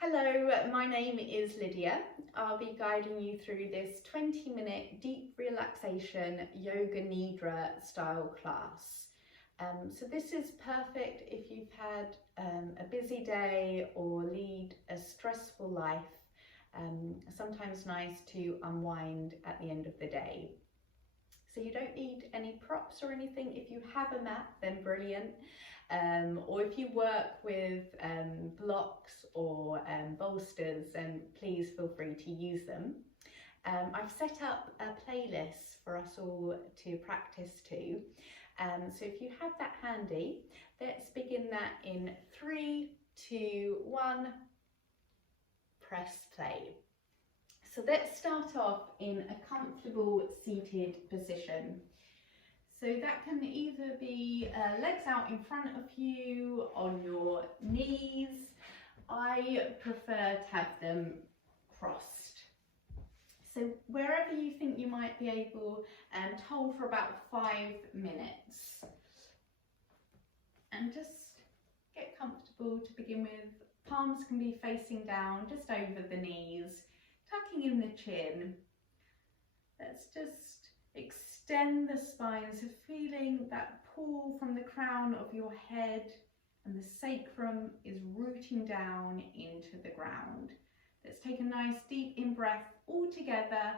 Hello, my name is Lydia. I'll be guiding you through this 20-minute deep relaxation yoga nidra style class. So this is perfect if you've had a busy day or lead a stressful life. Sometimes nice to unwind at the end of the day. So you don't need any props or anything. If you have a mat, then brilliant. Or if you work with blocks or bolsters, then please feel free to use them. I've set up a playlist for us all to practice to. So if you have that handy, let's begin that in 3, 2, 1, press play. So let's start off in a comfortable seated position. So that can either be legs out in front of you, on your knees. I prefer to have them crossed. So wherever you think you might be able, and hold for about 5 minutes. And just get comfortable to begin with. Palms can be facing down, just over the knees, tucking in the chin. Let's just extend the spine, so feeling that pull from the crown of your head, and the sacrum is rooting down into the ground. Let's take a nice deep in-breath all together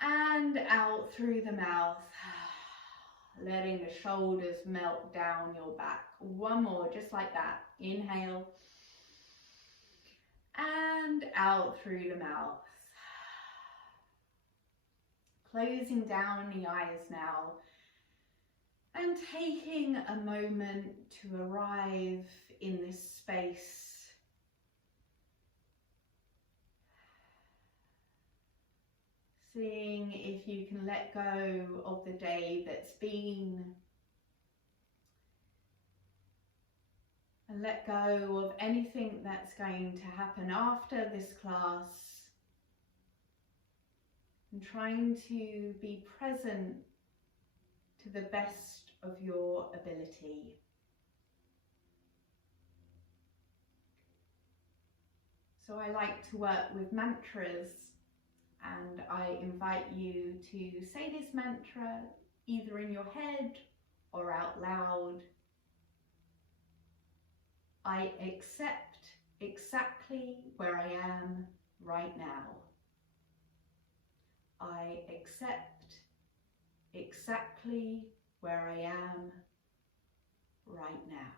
and out through the mouth, letting the shoulders melt down your back. One more, just like that. Inhale and out through the mouth. Closing down the eyes now and taking a moment to arrive in this space. Seeing if you can let go of the day that's been and let go of anything that's going to happen after this class. And trying to be present to the best of your ability. So I like to work with mantras, and I invite you to say this mantra either in your head or out loud. I accept exactly where I am right now. I accept exactly where I am right now.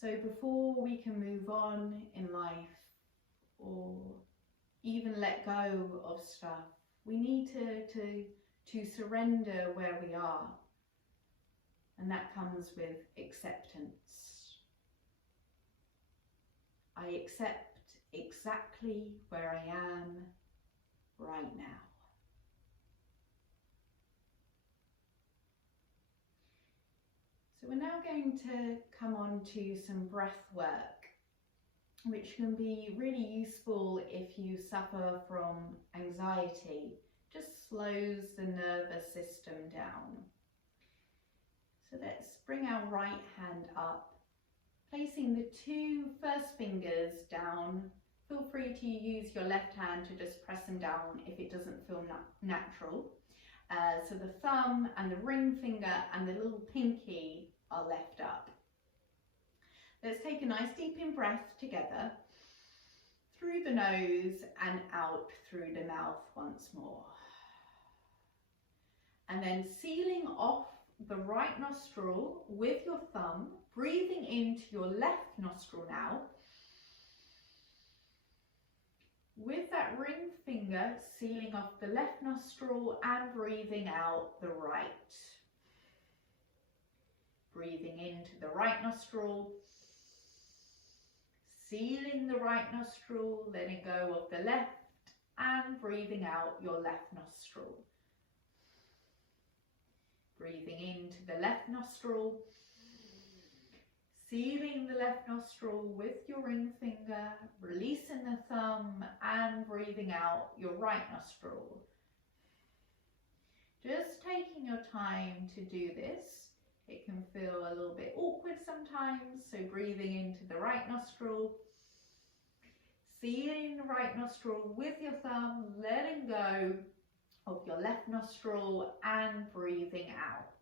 So before we can move on in life or even let go of stuff, we need to surrender where we are. And that comes with acceptance. I accept exactly where I am right now. So we're now going to come on to some breath work, which can be really useful if you suffer from anxiety. Just slows the nervous system down. So let's bring our right hand up, placing the 2 first fingers down. Feel free to use your left hand to just press them down if it doesn't feel natural. So the thumb and the ring finger and the little pinky are left up. Let's take a nice deep in breath together, through the nose and out through the mouth once more. And then sealing off the right nostril with your thumb, breathing into your left nostril now. With that ring finger, sealing off the left nostril and breathing out the right. Breathing into the right nostril, sealing the right nostril, letting go of the left, and breathing out your left nostril. Breathing into the left nostril, sealing the left nostril with your ring finger, releasing the thumb and breathing out your right nostril. Just taking your time to do this. It can feel a little bit awkward sometimes, so breathing into the right nostril, sealing the right nostril with your thumb, letting go of your left nostril and breathing out.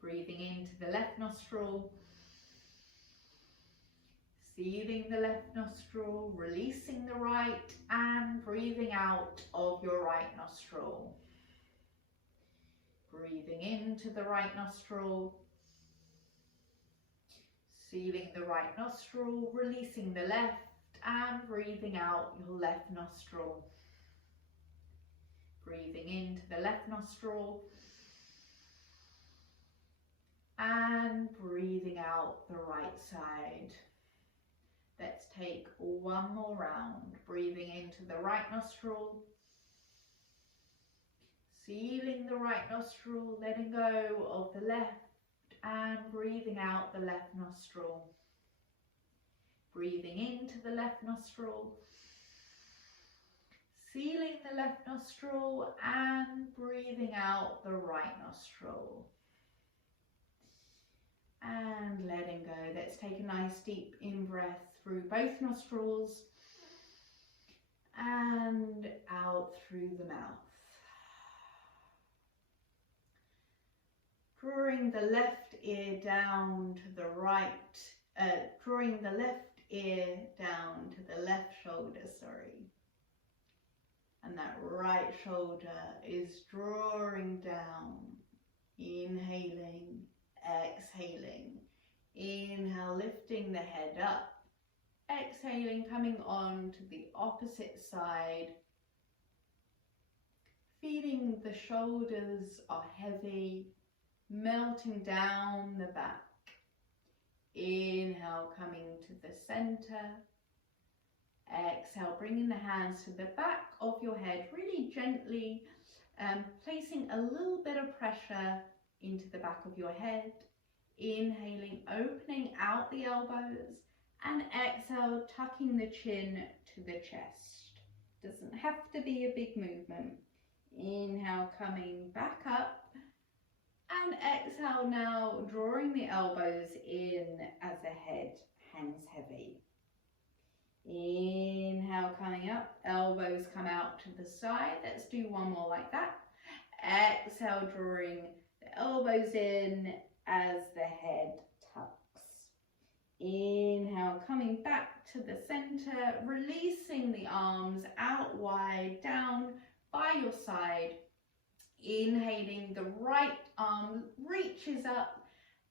Breathing into the left nostril, sealing the left nostril, releasing the right, and breathing out of your right nostril. Breathing into the right nostril, sealing the right nostril, releasing the left, and breathing out your left nostril. Breathing into the left nostril, and breathing out the right side. Let's take one more round. Breathing into the right nostril, sealing the right nostril, letting go of the left, and breathing out the left nostril. Breathing into the left nostril, sealing the left nostril, and breathing out the right nostril. And letting go. Let's take a nice deep in-breath through both nostrils and out through the mouth. Drawing the left ear down to the right, drawing the left ear down to the left shoulder, and that right shoulder is drawing down, inhaling, exhaling. Inhale, lifting the head up, exhaling, coming on to the opposite side. Feeling the shoulders are heavy, melting down the back. Inhale, coming to the center. Exhale, bringing the hands to the back of your head, really gently placing a little bit of pressure into the back of your head. Inhaling, opening out the elbows, and exhale, tucking the chin to the chest. Doesn't have to be a big movement. Inhale, coming back up. And exhale now, drawing the elbows in as the head hangs heavy. Inhale, coming up, elbows come out to the side. Let's do one more like that. Exhale, drawing the elbows in as the head tucks. Inhale, coming back to the center, releasing the arms out wide, down by your side. Inhaling, the right arm reaches up.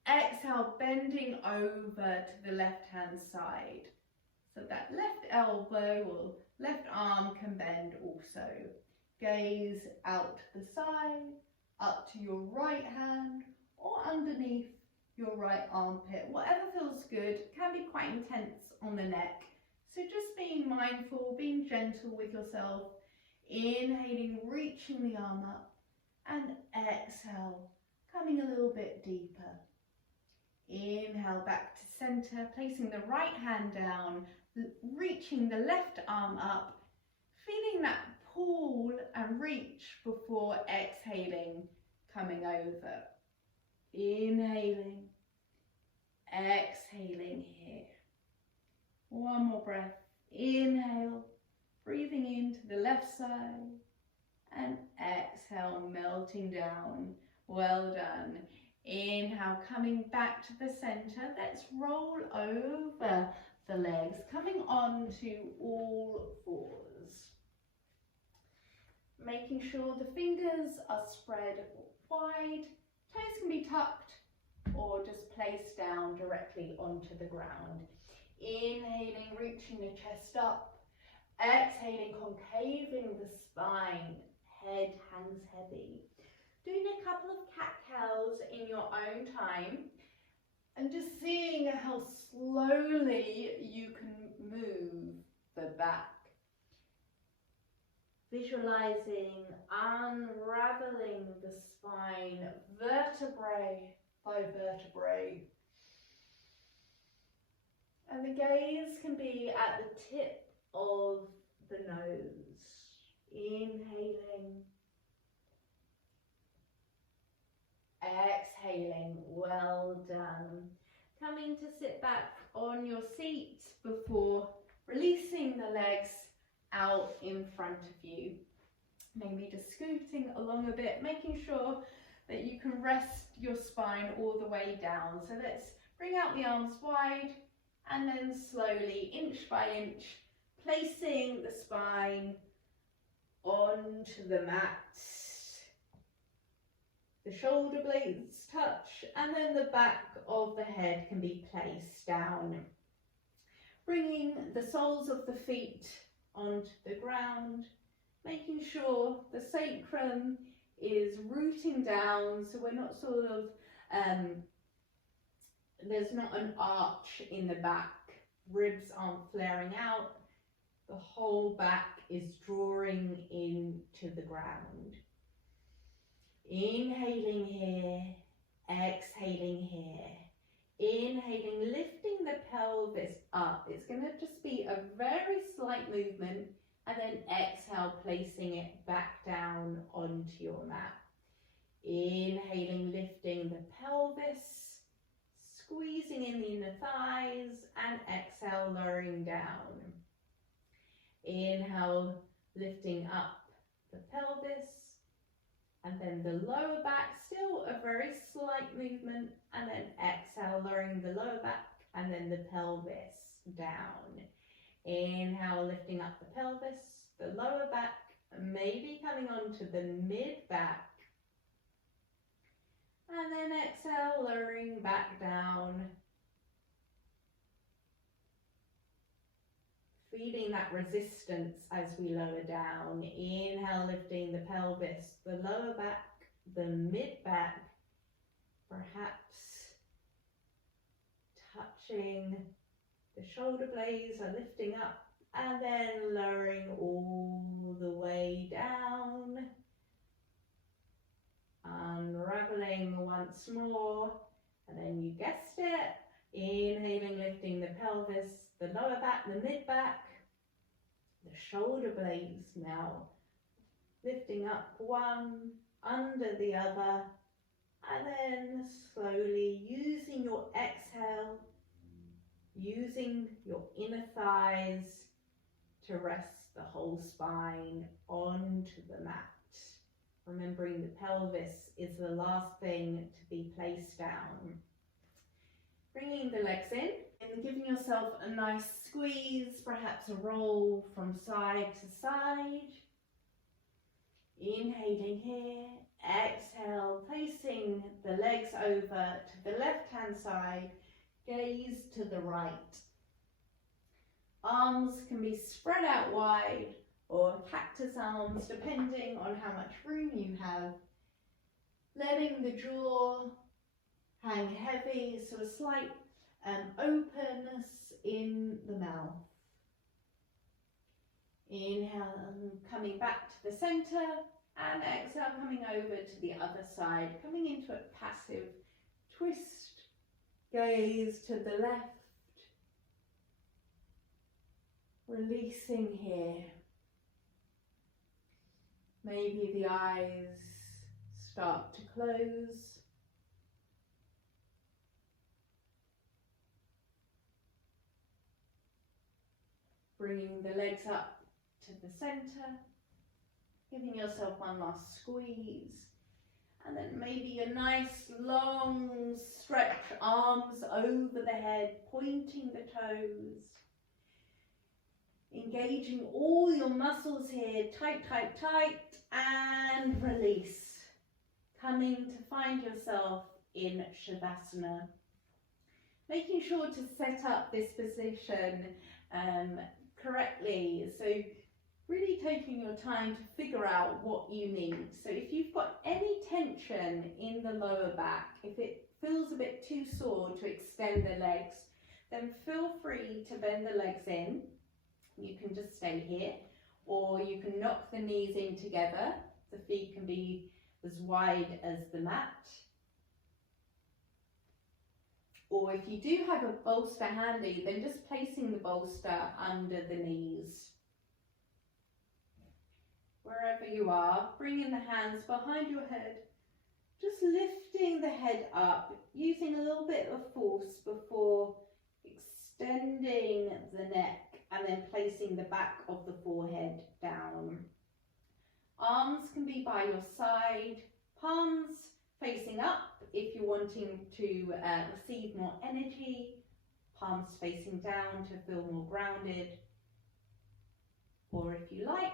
Exhale, bending over to the left hand side. So that left elbow or left arm can bend also. Gaze out to the side, up to your right hand or underneath your right armpit. Whatever feels good. Can be quite intense on the neck. So just being mindful, being gentle with yourself. Inhaling, reaching the arm up. And exhale, coming a little bit deeper. Inhale, back to center, placing the right hand down, reaching the left arm up, feeling that pull and reach before exhaling, coming over. Inhaling, exhaling here. One more breath. Inhale, breathing into the left side, and exhale, melting down. Well done. Inhale, coming back to the center. Let's roll over the legs, coming on to all fours. Making sure the fingers are spread wide. Toes can be tucked or just placed down directly onto the ground. Inhaling, reaching the chest up. Exhaling, concaving the spine. Head hangs heavy. Doing a couple of cat-cows in your own time and just seeing how slowly you can move the back. Visualizing unraveling the spine vertebrae by vertebrae. And the gaze can be at the tip of the nose. Inhaling. exhaling. Well done. Coming to sit back on your seat before releasing the legs out in front of you. Maybe just scooting along a bit, making sure that you can rest your spine all the way down. So let's bring out the arms wide and then slowly, inch by inch, placing the spine onto the mat. The shoulder blades touch and then the back of the head can be placed down. Bringing the soles of the feet onto the ground, making sure the sacrum is rooting down, so we're not sort of, there's not an arch in the back, ribs aren't flaring out, the whole back is drawing into the ground. Inhaling here, exhaling here. Inhaling, lifting the pelvis up. It's going to just be a very slight movement, and then exhale, placing it back down onto your mat. Inhaling, lifting the pelvis, squeezing in the inner thighs, and exhale, lowering down. Inhale, lifting up the pelvis, and then the lower back, still a very slight movement, and then exhale, lowering the lower back, and then the pelvis down. Inhale, lifting up the pelvis, the lower back, maybe coming onto the mid back, and then exhale, lowering back down. Feeling that resistance as we lower down. Inhale, lifting the pelvis, the lower back, the mid back, perhaps touching the shoulder blades are lifting up and then lowering all the way down. Unraveling once more, and then you guessed it, inhaling, lifting the pelvis, the lower back, the mid back, the shoulder blades now lifting up one under the other, and then slowly using your exhale, using your inner thighs to rest the whole spine onto the mat. Remembering the pelvis is the last thing to be placed down. Bringing the legs in and giving yourself a nice squeeze, perhaps a roll from side to side. Inhaling here, exhale, placing the legs over to the left-hand side, gaze to the right. Arms can be spread out wide or cactus arms, depending on how much room you have. Letting the jaw hang heavy, so a slight openness in the mouth. Inhale, coming back to the center, and exhale, coming over to the other side, coming into a passive twist, gaze to the left, releasing here. Maybe the eyes start to close. Bringing the legs up to the center, giving yourself one last squeeze, and then maybe a nice long stretch, arms over the head, pointing the toes, engaging all your muscles here, tight, tight, tight, and release. Coming to find yourself in Shavasana. Making sure to set up this position correctly, so really taking your time to figure out what you need. So if you've got any tension in the lower back, if it feels a bit too sore to extend the legs, then feel free to bend the legs in. You can just stay here, or you can knock the knees in together. The feet can be as wide as the mat. Or if you do have a bolster handy, then just placing the bolster under the knees. Wherever you are, bringing the hands behind your head, Just lifting the head up, using a little bit of force before extending the neck and then placing the back of the forehead down. Arms can be by your side, palms facing up if you're wanting to receive more energy, palms facing down to feel more grounded, or if you like,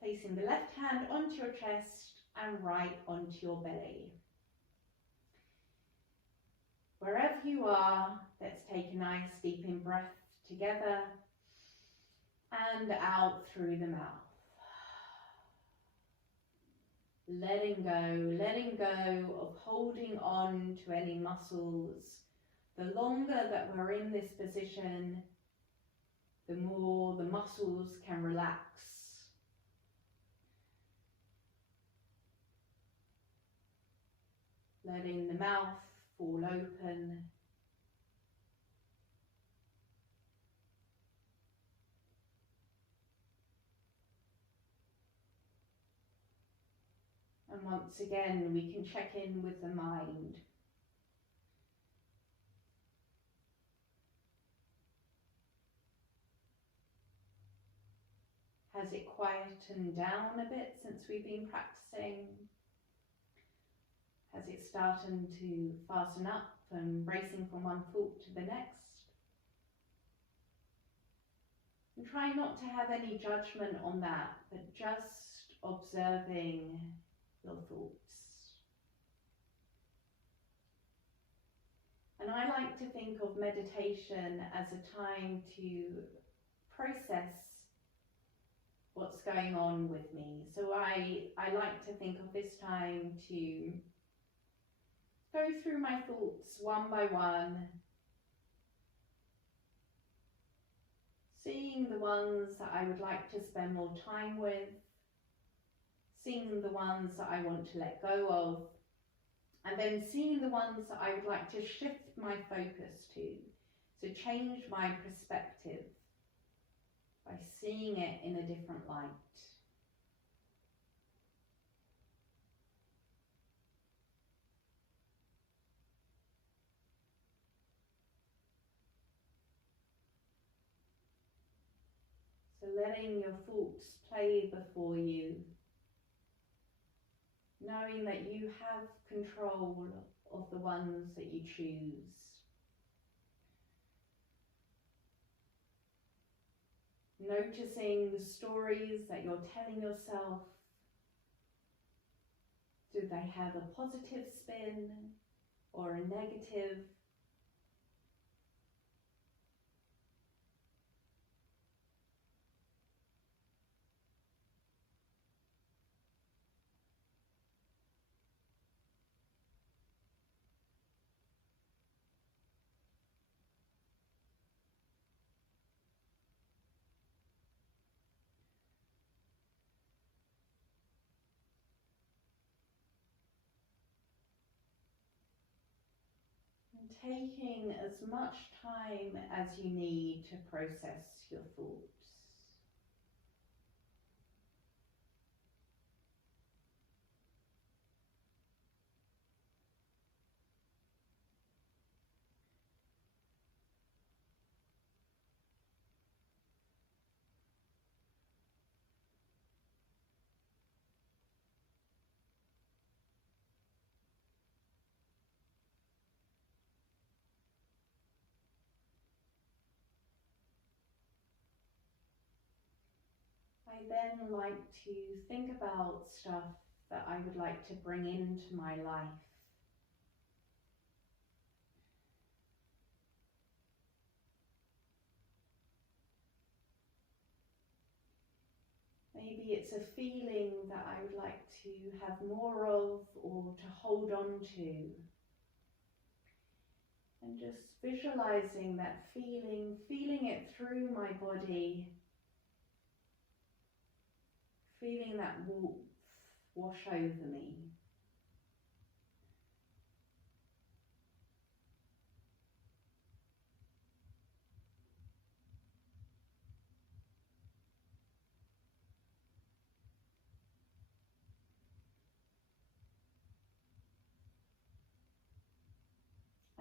placing the left hand onto your chest and right onto your belly. Wherever you are, let's take a nice deep in breath together and out through the mouth. Letting go of holding on to any muscles. The longer that we're in this position, the more the muscles can relax. Letting the mouth fall open. And once again, we can check in with the mind. Has it quietened down a bit since we've been practicing? Has it started to fasten up and racing from one thought to the next? And try not to have any judgment on that, but just observing your thoughts. And I like to think of meditation as a time to process what's going on with me. So I like to think of this time to go through my thoughts one by one, seeing the ones that I would like to spend more time with, seeing the ones that I want to let go of, and then seeing the ones that I would like to shift my focus to change my perspective by seeing it in a different light. So letting your thoughts play before you, knowing that you have control of the ones that you choose. Noticing the stories that you're telling yourself. Do they have a positive spin or a negative? And taking as much time as you need to process your thoughts. I then like to think about stuff that I would like to bring into my life. Maybe it's a feeling that I would like to have more of or to hold on to. And just visualizing that feeling it through my body. Feeling that warmth wash over me.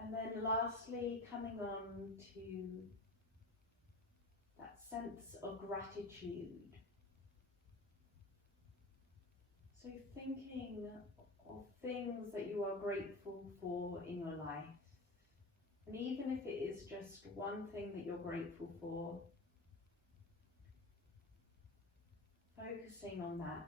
And then lastly, coming on to that sense of gratitude. So thinking of things that you are grateful for in your life. And even if it is just one thing that you're grateful for, focusing on that.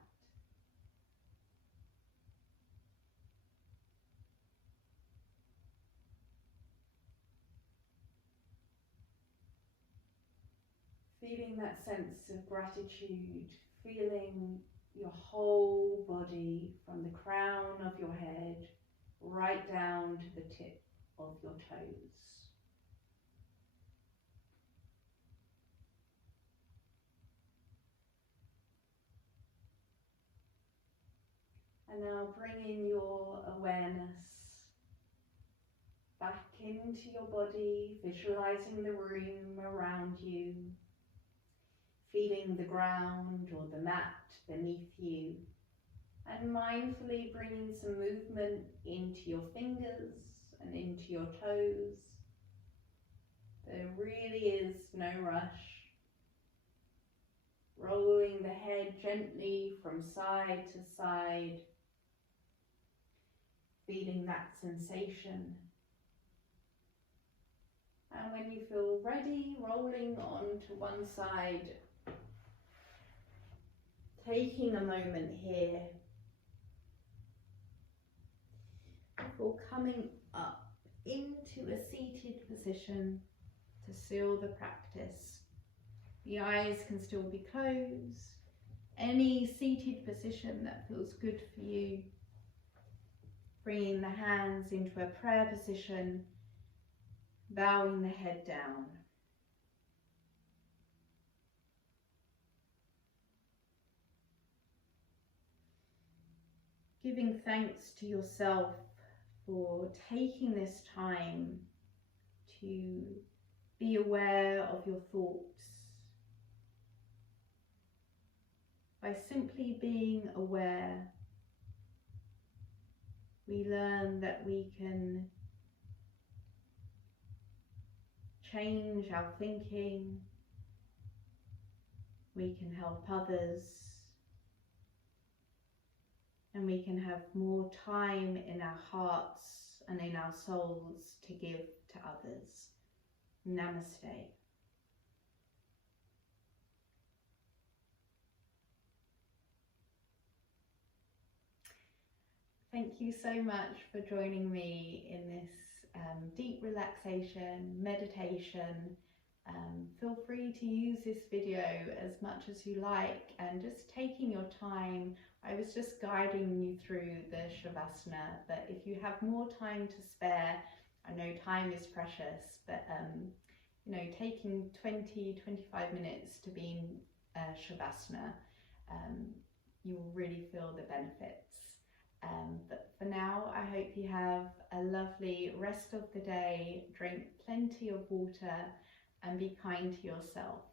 Feeling that sense of gratitude, feeling your whole body from the crown of your head right down to the tip of your toes. And now bringing your awareness back into your body, visualizing the room around you, feeling the ground or the mat beneath you, and mindfully bringing some movement into your fingers and into your toes. There really is no rush. Rolling the head gently from side to side, feeling that sensation. And when you feel ready, rolling on to one side, taking a moment here before coming up into a seated position to seal the practice. The eyes can still be closed. Any seated position that feels good for you. Bringing the hands into a prayer position, bowing the head down. Giving thanks to yourself for taking this time to be aware of your thoughts. By simply being aware, we learn that we can change our thinking, we can help others, and we can have more time in our hearts and in our souls to give to others. Namaste. Thank you so much for joining me in this deep relaxation, meditation. Feel free to use this video as much as you like and just taking your time. I was just guiding you through the Shavasana, but if you have more time to spare, I know time is precious, but you know, taking 20-25 minutes to be in Shavasana, you will really feel the benefits. But for now, I hope you have a lovely rest of the day, drink plenty of water and be kind to yourself.